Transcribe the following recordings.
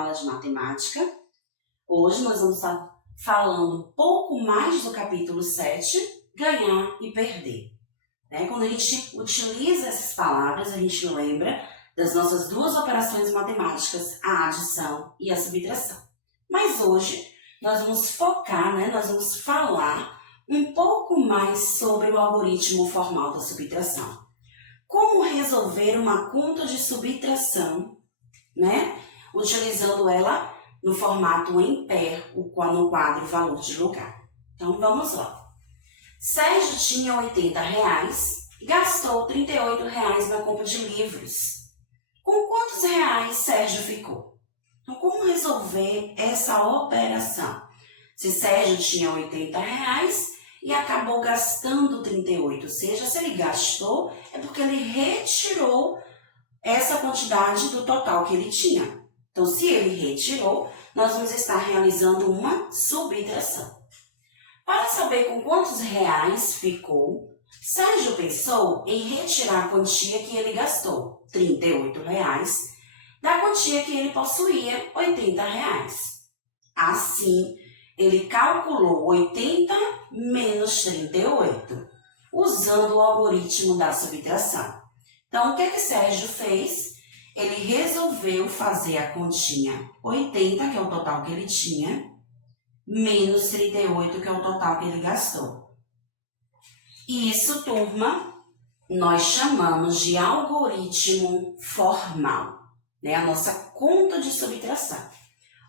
aula de matemática. Hoje nós vamos estar falando um pouco mais do capítulo 7, ganhar e perder. Quando a gente utiliza essas palavras, a gente lembra das nossas duas operações matemáticas, a adição e a subtração. Mas hoje nós vamos focar, nós vamos falar um pouco mais sobre o algoritmo formal da subtração. Como resolver uma conta de subtração, utilizando ela no formato em pair, no quadro valor de lugar. Então vamos lá. Sérgio tinha R$80 e gastou R$38 na compra de livros. Com quantos reais Sérgio ficou? Então, como resolver essa operação? Se Sérgio tinha R$80 e acabou gastando 38, ou seja, se ele gastou, é porque ele retirou essa quantidade do total que ele tinha. Então, se ele retirou, nós vamos estar realizando uma subtração. Para saber com quantos reais ficou, Sérgio pensou em retirar a quantia que ele gastou, R$38, da quantia que ele possuía, R$80. Assim, ele calculou 80 menos 38, usando o algoritmo da subtração. Então, o que Sérgio fez? Ele resolveu fazer a continha 80, que é o total que ele tinha, menos 38, que é o total que ele gastou. Isso, turma, nós chamamos de algoritmo formal, a nossa conta de subtração.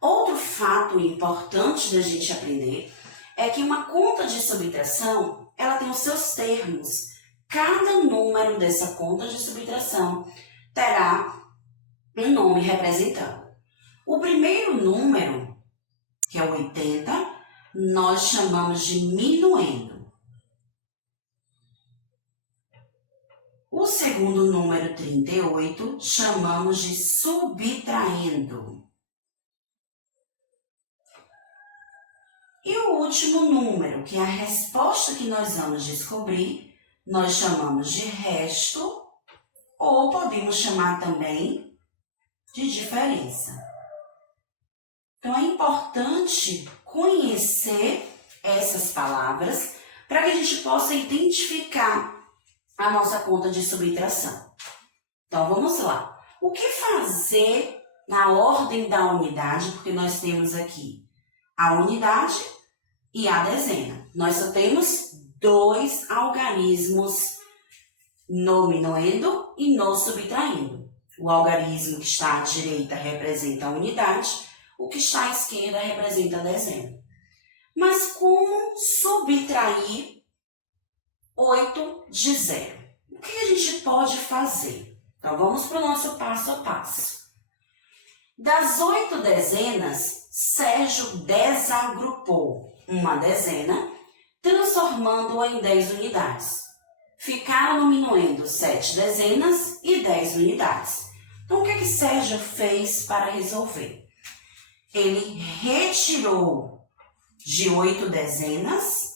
Outro fato importante da gente aprender é que uma conta de subtração, ela tem os seus termos. Cada número dessa conta de subtração terá um nome representando. O primeiro número, que é o 80, nós chamamos de minuendo. O segundo número, 38, chamamos de subtraindo. E o último número, que é a resposta que nós vamos descobrir, nós chamamos de resto, ou podemos chamar também de diferença. Então, é importante conhecer essas palavras para que a gente possa identificar a nossa conta de subtração. Então, vamos lá. O que fazer na ordem da unidade? Porque nós temos aqui a unidade e a dezena. Nós só temos dois algarismos no minuendo e no subtraindo. O algarismo que está à direita representa a unidade, o que está à esquerda representa a dezena. Mas como subtrair 8 de 0? O que a gente pode fazer? Então, vamos para o nosso passo a passo. Das 8 dezenas, Sérgio desagrupou uma dezena, transformando-a em 10 unidades. Ficaram no minuendo 7 dezenas e 10 unidades. Então, o que Sérgio fez para resolver? Ele retirou de 8 dezenas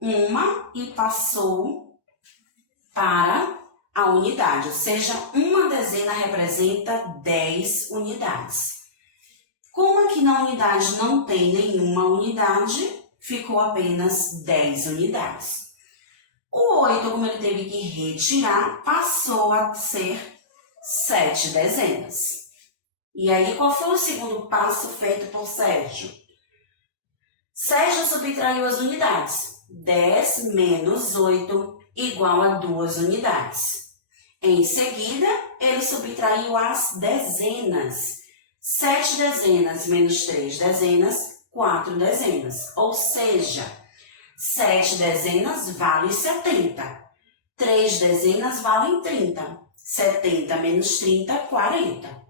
uma e passou para a unidade, ou seja, uma dezena representa 10 unidades. Como aqui na unidade não tem nenhuma unidade, ficou apenas 10 unidades. O 8, como ele teve que retirar, passou a ser 7 dezenas. E aí, qual foi o segundo passo feito por Sérgio? Sérgio subtraiu as unidades. 10 menos 8 igual a 2 unidades. Em seguida, ele subtraiu as dezenas. 7 dezenas menos 3 dezenas, 4 dezenas. Ou seja, 7 dezenas vale 70. 3 dezenas valem 30. 70 menos 30, 40.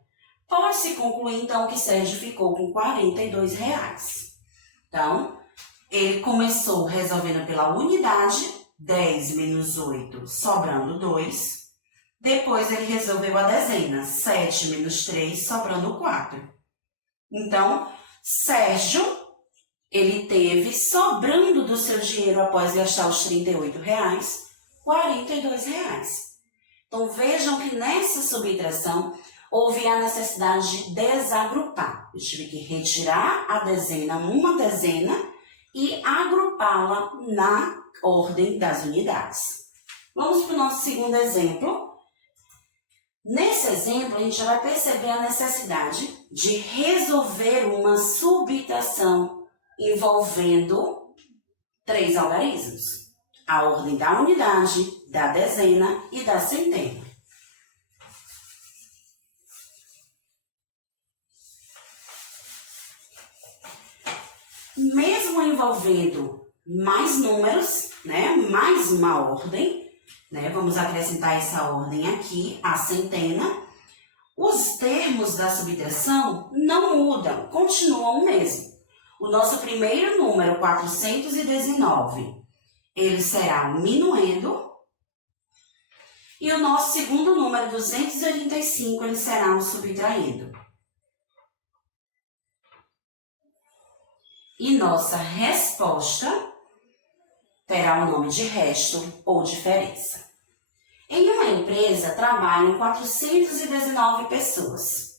Pode-se concluir, então, que Sérgio ficou com R$42. Então, ele começou resolvendo pela unidade, 10 menos 8, sobrando 2. Depois, ele resolveu a dezena, 7 menos 3, sobrando 4. Então, Sérgio, ele teve, sobrando do seu dinheiro após gastar os R$38, R$42. Então, vejam que nessa subtração, houve a necessidade de desagrupar. Eu tive que retirar a dezena, uma dezena, e agrupá-la na ordem das unidades. Vamos para o nosso segundo exemplo. Nesse exemplo, a gente já vai perceber a necessidade de resolver uma subtração envolvendo 3 algarismos: a ordem da unidade, da dezena e da centena. Mesmo envolvendo mais números, né, mais uma ordem, né, vamos acrescentar essa ordem aqui, a centena, os termos da subtração não mudam, continuam o mesmo. O nosso primeiro número, 419, ele será o minuendo, e o nosso segundo número, 285, ele será o subtraindo. E nossa resposta terá o nome de resto ou diferença. Em uma empresa trabalham 419 pessoas.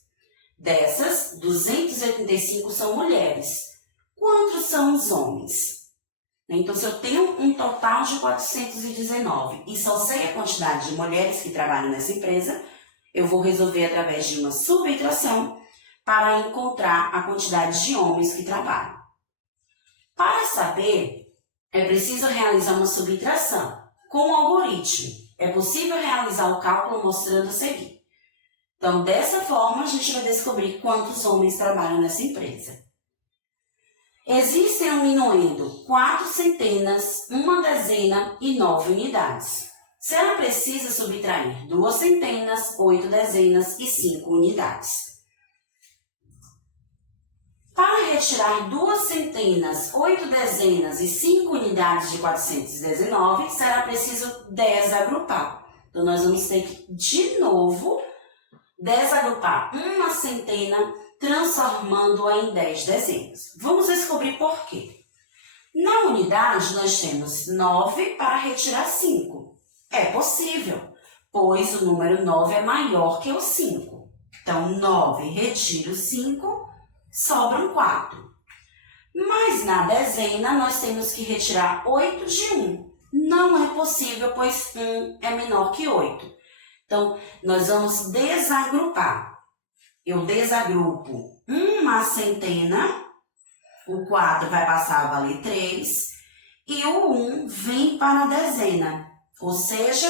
Dessas, 285 são mulheres. Quantos são os homens? Então, se eu tenho um total de 419 e só sei a quantidade de mulheres que trabalham nessa empresa, eu vou resolver através de uma subtração para encontrar a quantidade de homens que trabalham. Para saber, é preciso realizar uma subtração. Com o algoritmo, é possível realizar o cálculo mostrando a seguir. Então, dessa forma, a gente vai descobrir quantos homens trabalham nessa empresa. Existem um minuendo 4 centenas, 1 dezena e 9 unidades. Será preciso subtrair 2 centenas, 8 dezenas e 5 unidades. Para retirar 2 centenas, 8 dezenas e 5 unidades de 419, será preciso desagrupar. Então, nós vamos ter que, de novo, desagrupar uma centena, transformando-a em 10 dezenas. Vamos descobrir por quê. Na unidade, nós temos 9 para retirar 5. É possível, pois o número 9 é maior que o 5. Então, 9 retiro 5, sobram 4. Mas na dezena, nós temos que retirar 8 de 1. Não é possível, pois 1 é menor que 8. Então, nós vamos desagrupar. Eu desagrupo uma centena, o 4 vai passar a valer 3, e o 1 vem para a dezena. Ou seja,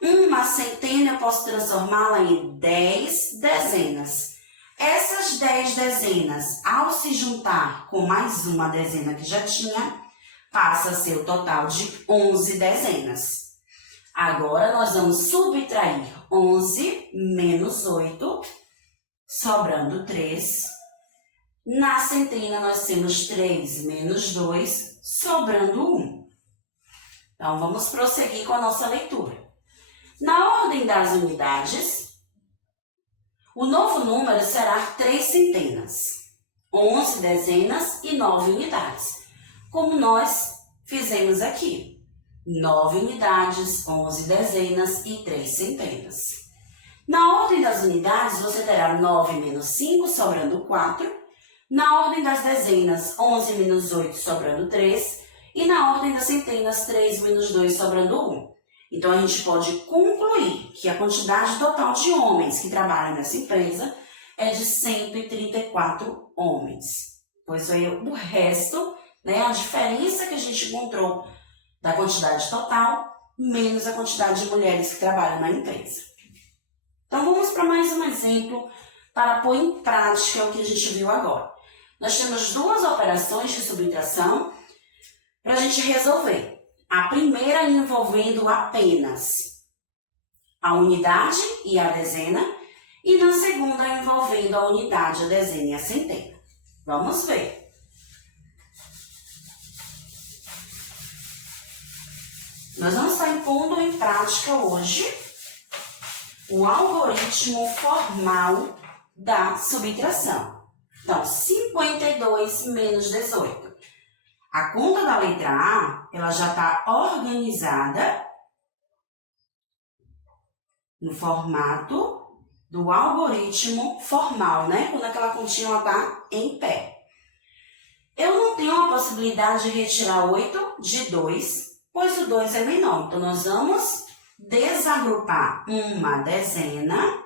uma centena eu posso transformá-la em 10 dezenas. Essas 10 dezenas, ao se juntar com mais uma dezena que já tinha, passa a ser o total de 11 dezenas. Agora, nós vamos subtrair 11 menos 8, sobrando 3. Na centena, nós temos 3 menos 2, sobrando 1. Então, vamos prosseguir com a nossa leitura. Na ordem das unidades, o novo número será 3 centenas, 11 dezenas e 9 unidades, como nós fizemos aqui. 9 unidades, 11 dezenas e 3 centenas. Na ordem das unidades, você terá 9 menos 5, sobrando 4. Na ordem das dezenas, 11 menos 8, sobrando 3. E na ordem das centenas, 3 menos 2, sobrando 1. Então, a gente pode concluir que a quantidade total de homens que trabalham nessa empresa é de 134 homens. Pois aí o resto, né, a diferença que a gente encontrou da quantidade total, menos a quantidade de mulheres que trabalham na empresa. Então, vamos para mais um exemplo para pôr em prática o que a gente viu agora. Nós temos 2 operações de subtração para a gente resolver. A primeira envolvendo apenas a unidade e a dezena, e na segunda envolvendo a unidade, a dezena e a centena. Vamos ver. Nós vamos estar pondo em prática hoje o algoritmo formal da subtração. Então, 52 menos 18. A conta da letra A, ela já está organizada no formato do algoritmo formal, né? Quando aquela continha está em pé. Eu não tenho a possibilidade de retirar 8 de 2, pois o 2 é menor. Então, nós vamos desagrupar uma dezena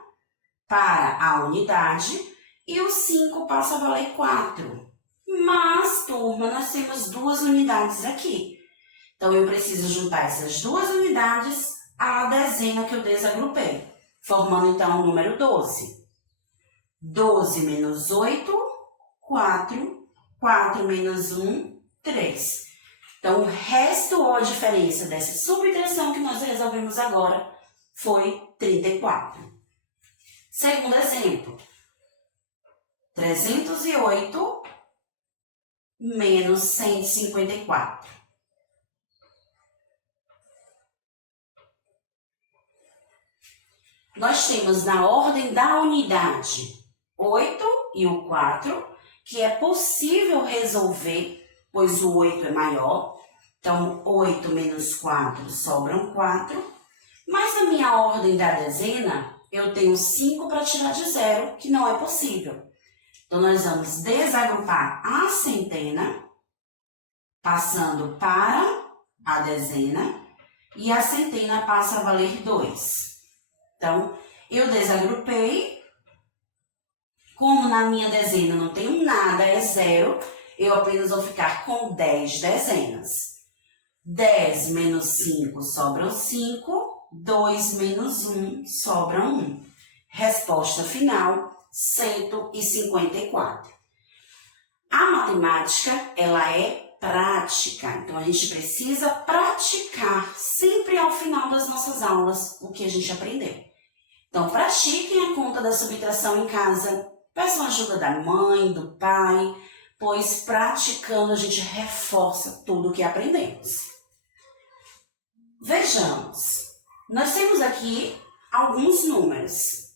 para a unidade e o 5 passa a valer 4. Mas, turma, nós temos duas unidades aqui. Então, eu preciso juntar essas duas unidades à dezena que eu desagrupei, formando, então, o número 12. 12 menos 8, 4. 4 menos 1, 3. Então, o resto ou a diferença dessa subtração que nós resolvemos agora foi 34. Segundo exemplo, 308 menos 154. Nós temos na ordem da unidade 8 e o 4, que é possível resolver, pois o 8 é maior. Então, 8 menos 4 sobram 4. Mas na minha ordem da dezena, eu tenho 5 para tirar de 0, que não é possível. Então, nós vamos desagrupar a centena, passando para a dezena, e a centena passa a valer 2. Então, eu desagrupei. Como na minha dezena não tenho nada, é 0, eu apenas vou ficar com 10 dezenas. 10 menos 5 sobram 5, 2 menos 1 sobram 1. Resposta final, 154. A matemática, ela é prática, então a gente precisa praticar sempre ao final das nossas aulas o que a gente aprendeu. Então, pratiquem a conta da subtração em casa. Peçam ajuda da mãe, do pai, pois praticando a gente reforça tudo o que aprendemos. Vejamos, nós temos aqui alguns números.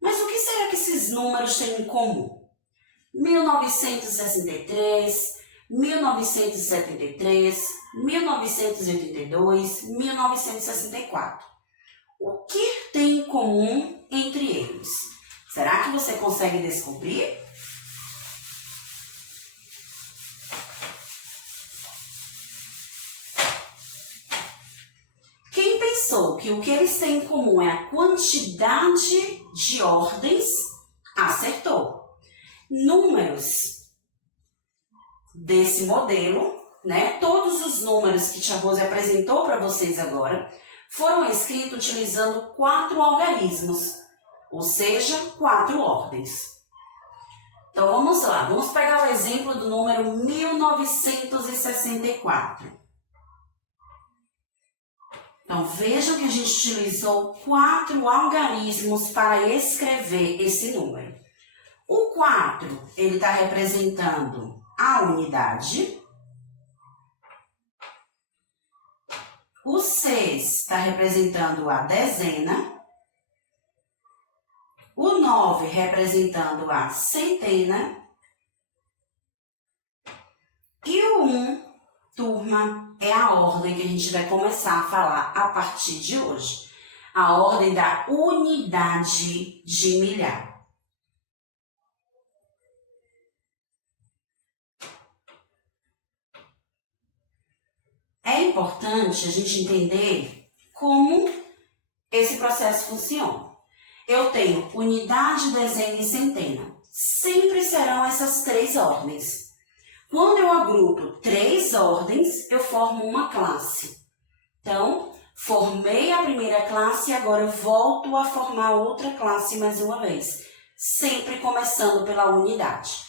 Mas o que será que esses números têm em comum? 1963, 1973, 1982, 1964. O que tem em comum entre eles? Será que você consegue descobrir? Quem pensou que o que eles têm em comum é a quantidade de ordens, acertou. Números desse modelo, né? Todos os números que Tia Rose apresentou para vocês agora foram escritos utilizando 4 algarismos, ou seja, 4 ordens. Então, vamos lá. Vamos pegar o exemplo do número 1964. Então, vejam que a gente utilizou 4 algarismos para escrever esse número. O 4, ele está representando a unidade. O 6 está representando a dezena. O 9 representando a centena. E o 1, turma, é a ordem que a gente vai começar a falar a partir de hoje. A ordem da unidade de milhar. É importante a gente entender como esse processo funciona. Eu tenho unidade, dezena e centena. Sempre serão essas 3 ordens. Quando eu agrupo 3 ordens, eu formo uma classe. Então, formei a primeira classe e agora eu volto a formar outra classe mais uma vez. Sempre começando pela unidade.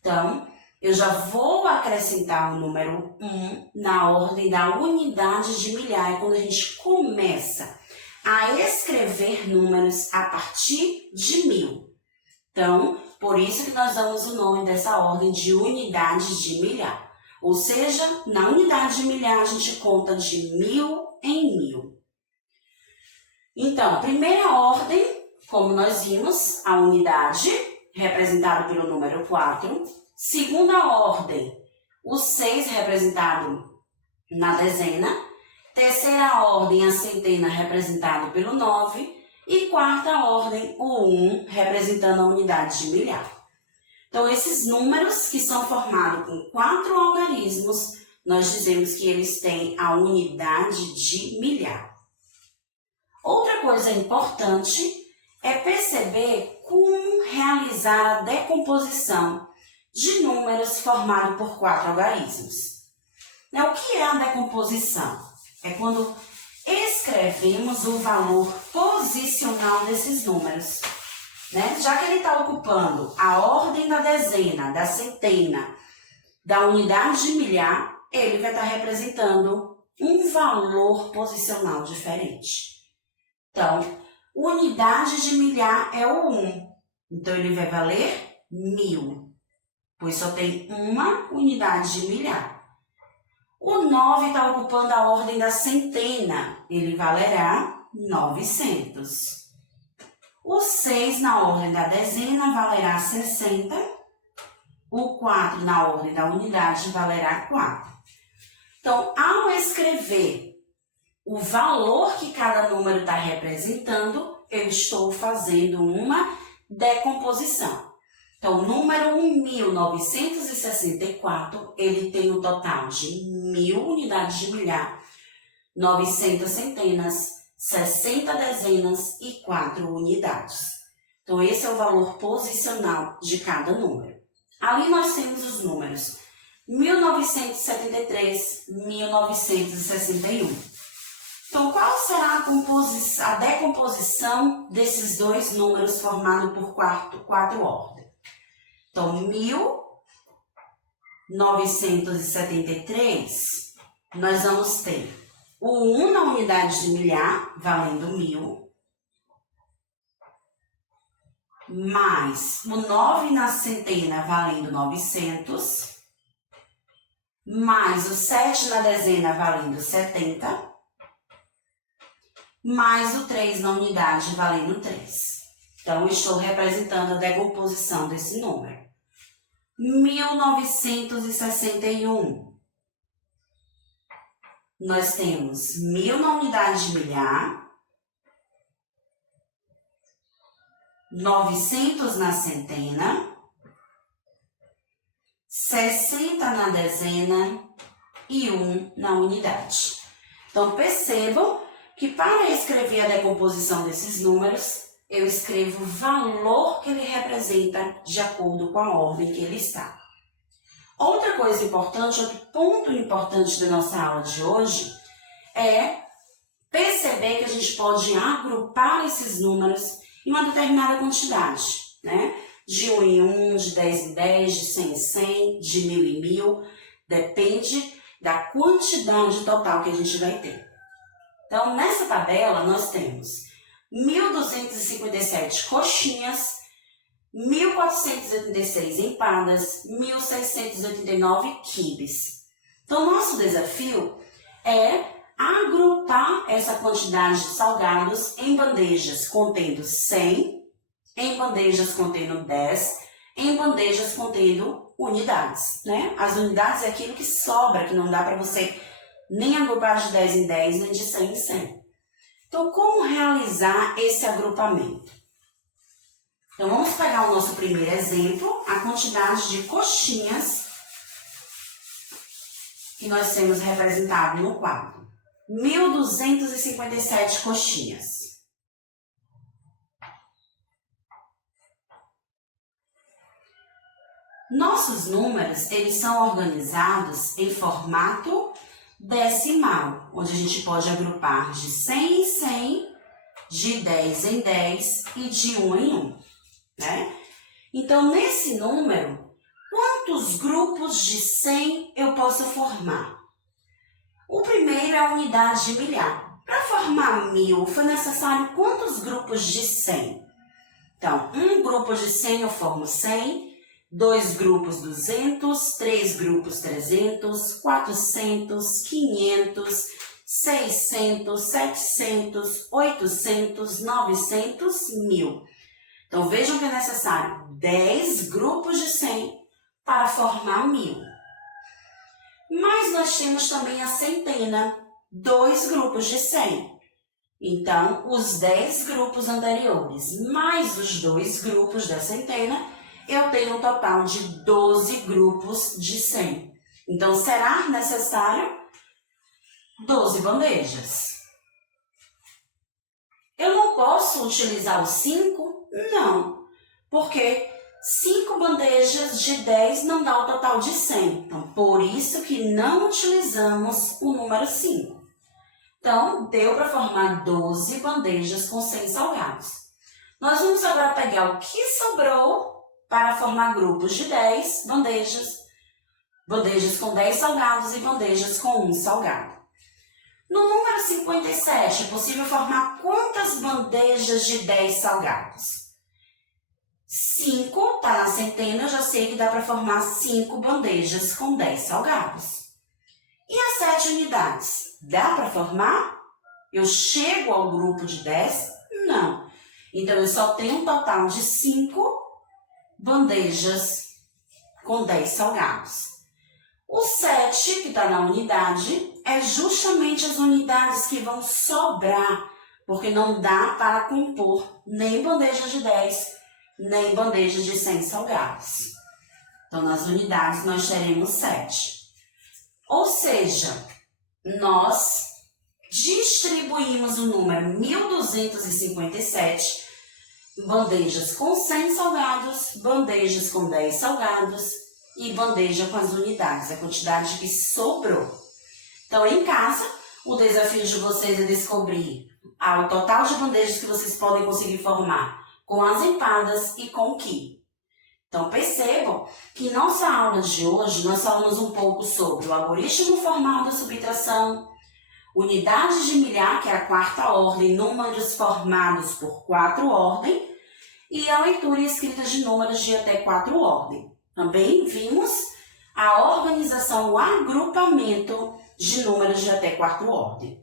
Então, eu já vou acrescentar o número 1 na ordem da unidade de milhar. É quando a gente começa a escrever números a partir de 1000. Então, por isso que nós damos o nome dessa ordem de unidade de milhar. Ou seja, na unidade de milhar a gente conta de 1000 em 1000. Então, primeira ordem, como nós vimos, a unidade, representada pelo número 4. Segunda ordem, o 6 representado na dezena. Terceira ordem, a centena representada pelo 9. E quarta ordem, o 1, representando a unidade de milhar. Então, esses números que são formados com 4 algarismos, nós dizemos que eles têm a unidade de milhar. Outra coisa importante é perceber como realizar a decomposição de números formados por 4 algarismos. O que é a decomposição? É quando escrevemos o valor posicional desses números. Já que ele está ocupando a ordem da dezena, da centena, da unidade de milhar, ele vai estar representando um valor posicional diferente. Então, unidade de milhar é o 1. Então, ele vai valer 1000, pois só tem uma unidade de milhar. O 9 está ocupando a ordem da centena, ele valerá 900. O 6 na ordem da dezena valerá 60. O 4 na ordem da unidade valerá 4. Então, ao escrever o valor que cada número está representando, eu estou fazendo uma decomposição. Então, o número 1964, ele tem um total de 1000 unidades de milhar, 900 centenas, 60 dezenas e 4 unidades. Então, esse é o valor posicional de cada número. Ali nós temos os números 1973, 1961. Então, qual será a decomposição desses dois números formados por quatro ordens? Então, 1973, nós vamos ter o 1 na unidade de milhar, valendo 1000, mais o 9 na centena, valendo 900, mais o 7 na dezena, valendo 70, mais o 3 na unidade, valendo 3. Então, estou representando a decomposição desse número. 1961. Nós temos 1000 na unidade de milhar, 900 na centena, 60 na dezena e 1 na unidade. Então, percebam que para escrever a decomposição desses números, eu escrevo o valor que ele representa de acordo com a ordem que ele está. Outra coisa importante, outro ponto importante da nossa aula de hoje é perceber que a gente pode agrupar esses números em uma determinada quantidade, De 1 em 1, de 10 em 10, de 100 em 100, de 1000 em 1000, depende da quantidade total que a gente vai ter. Então, nessa tabela, nós temos 1.257 coxinhas, 1.486 empadas, 1.689 quibes. Então, nosso desafio é agrupar essa quantidade de salgados em bandejas contendo 100, em bandejas contendo 10, em bandejas contendo unidades, As unidades é aquilo que sobra, que não dá para você nem agrupar de 10 em 10, nem de 100 em 100. Então, como realizar esse agrupamento? Então, vamos pegar o nosso primeiro exemplo, a quantidade de coxinhas que nós temos representado no quadro. 1.257 coxinhas. Nossos números, eles são organizados em formato decimal, onde a gente pode agrupar de 100 em 100, de 10 em 10 e de 1 em 1, Então, nesse número, quantos grupos de 100 eu posso formar? O primeiro é a unidade de milhar. Para formar 1000, foi necessário quantos grupos de 100? Então, um grupo de 100 eu formo 100, 2 grupos 200, 3 grupos 300, 400, 500, 600, 700, 800, 900, 1000. Então, vejam que é necessário 10 grupos de 100 para formar 1000. Mas nós temos também a centena, 2 grupos de 100. Então, os 10 grupos anteriores, mais os 2 grupos da centena, eu tenho um total de 12 grupos de 100. Então, será necessário 12 bandejas. Eu não posso utilizar os 5? Não, porque 5 bandejas de 10 não dá o total de 100. Então, por isso que não utilizamos o número 5. Então, deu para formar 12 bandejas com 100 salgados. Nós vamos agora pegar o que sobrou para formar grupos de 10 bandejas, bandejas com 10 salgados e bandejas com 1 salgado. No número 57, é possível formar quantas bandejas de 10 salgados? 5, está na centena, eu já sei que dá para formar 5 bandejas com 10 salgados. E as 7 unidades? Dá para formar? Eu chego ao grupo de 10? Não. Então, eu só tenho um total de 5 bandejas com 10 salgados. O 7, que está na unidade, é justamente as unidades que vão sobrar, porque não dá para compor nem bandeja de 10, nem bandeja de 100 salgados. Então, nas unidades, nós teremos 7. Ou seja, nós distribuímos o número 1257 em bandejas com 100 salgados, bandejas com 10 salgados e bandeja com as unidades, a quantidade que sobrou. Então, em casa, o desafio de vocês é descobrir o total de bandejas que vocês podem conseguir formar com as empadas e com o que. Então, percebam que nossa aula de hoje, nós falamos um pouco sobre o algoritmo formal da subtração, unidades de milhar, que é a 4ª ordem, números formados por 4 ordens, e a leitura e escrita de números de até 4 ordens. Também vimos a organização, o agrupamento de números de até 4 ordens.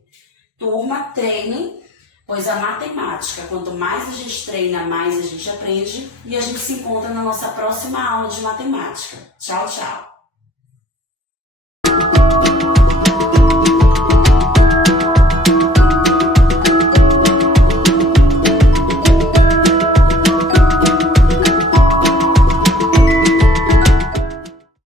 Turma, treinem, pois a matemática, quanto mais a gente treina, mais a gente aprende, e a gente se encontra na nossa próxima aula de matemática. Tchau, tchau!